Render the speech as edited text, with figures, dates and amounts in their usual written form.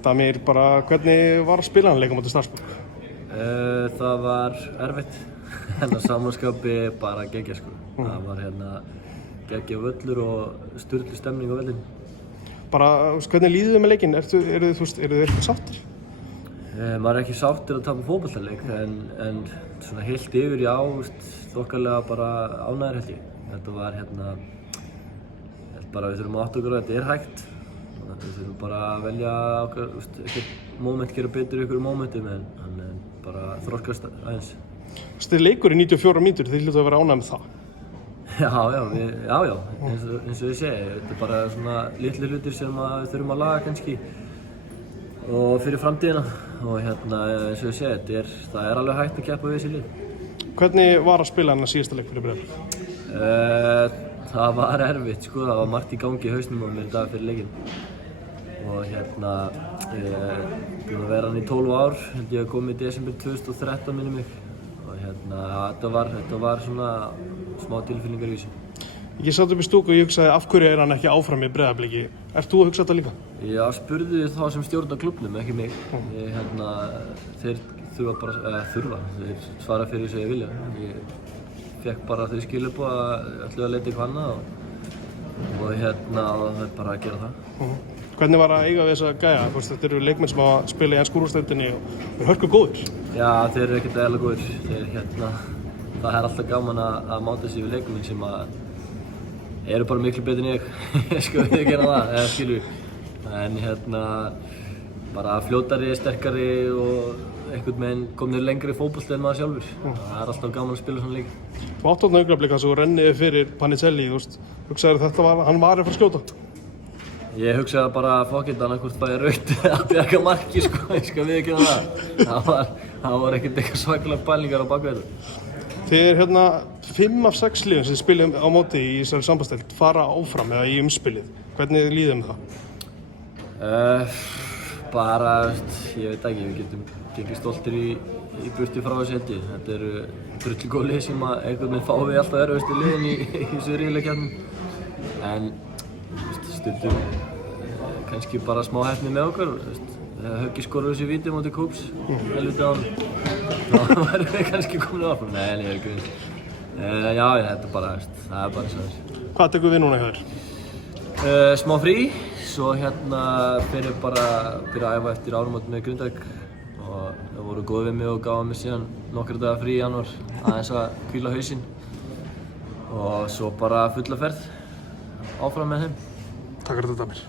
Damir, bara hvernig var að spila hann leika móti Strasbourg? Það var erfitt, samanskapi bara geggja sko. Það var geggja völlur og sturlu stemning á vellinu. Bara, hvernig líður þið með leikinn? Eru þið eitthvað sáttir? Maður ekki sáttir að tapa fótboltaleik en svona heilt yfir já, þokkalega bara ánægður held ég. Þetta var bara við þurfum að átta okkur á þetta hægt. Við þurfum bara að velja okkar, eitthvað moment gera betur í einhverju momentum en bara þroskast aðeins. Þetta er leikur í 94 mínútur, þið hljótu að vera ánægð með það? Já, eins og ég segi, þetta er bara svona litli hlutir sem við þurfum að laga kannski og fyrir framtíðina og eins og ég segi, það er alveg hægt að keppa við þessi lið. Hvernig var að spila þennan síðasta leik fyrir Breiðablik? Það var erfitt sko, það var margt í gangi í hausnum á mér í dag fyrir leikinn. Og ég er búinn að vera hann í 12 ár, held ég að koma í desember 2013 minni mig. Og þetta var svona smá tilfinningar í þessu. Ég satt upp í stúku og ég hugsaði af hverju er hann ekki áfram í Breiðabliki. Ert þú að hugsa þetta líka? Já, spurðu þá sem stjórna klúbbnum, ekki mig. Þeir þeir svara fyrir þessu ég vilja. Ég fekk bara þau skilaboð að ætluðu að leita eitthvað annað og það er bara að gera það. Hvernig var að eiga við þessa gæja? Þetta eru leikmenn sem að spila í ensku úrvalsdeildinni og eru hörku góðir. Já, þeir eru ekkert eðlilega góðir. Það er alltaf gaman að máta sig við leikmenn sem eru bara miklu betur en ég. Ég skal ekki gera það, eða skilur. En bara fljótari, sterkari og einhvern veginn komnir lengri í fótbolta en maður sjálfur. Það er alltaf gaman að spila svona leik. Þú átt þarna augnablik að þú renniði fyrir Panicelli, hugsaðir hann var að fara að skjóta? Ég hugsaði bara fuck it, annarkvort fæ ég rautt að bjarga marki sko, ég skal viðurkenna það. Það var ekkert eitthvað svakalega pælingar á bakvið þetta. Þið 5 af 6 liðum sem spilum á móti í þessari sambandsdeild fara áfram eða í umspilið. Hvernig líður það? Bara, ég veit ekki, við getum gengið stoltir í burti frá þessu held ég. Þetta eru drullu góð lið sem einhvern veginn fáum við alltaf erfiðustu liðin í þessu riðlakeppni. En stundum kannski bara smá heppni með okkur. Höggi skorar þessu víti móti Kúps, helviti á hann. Þá værum við kannski komin áfram. Nei, ég er ekki við. Já, þetta er bara, það er bara svo. Hvað tekur við núna hjá þér? Smá frí, svo fyrir bara að byrja að æfa eftir áramót með Grindavík og það voru góð við mig og gáðu mig síðan nokkra daga frí í janúar aðeins að hvíla hausinn og svo bara fulla ferð áfram með þeim. Takk fyrir þetta, Damir.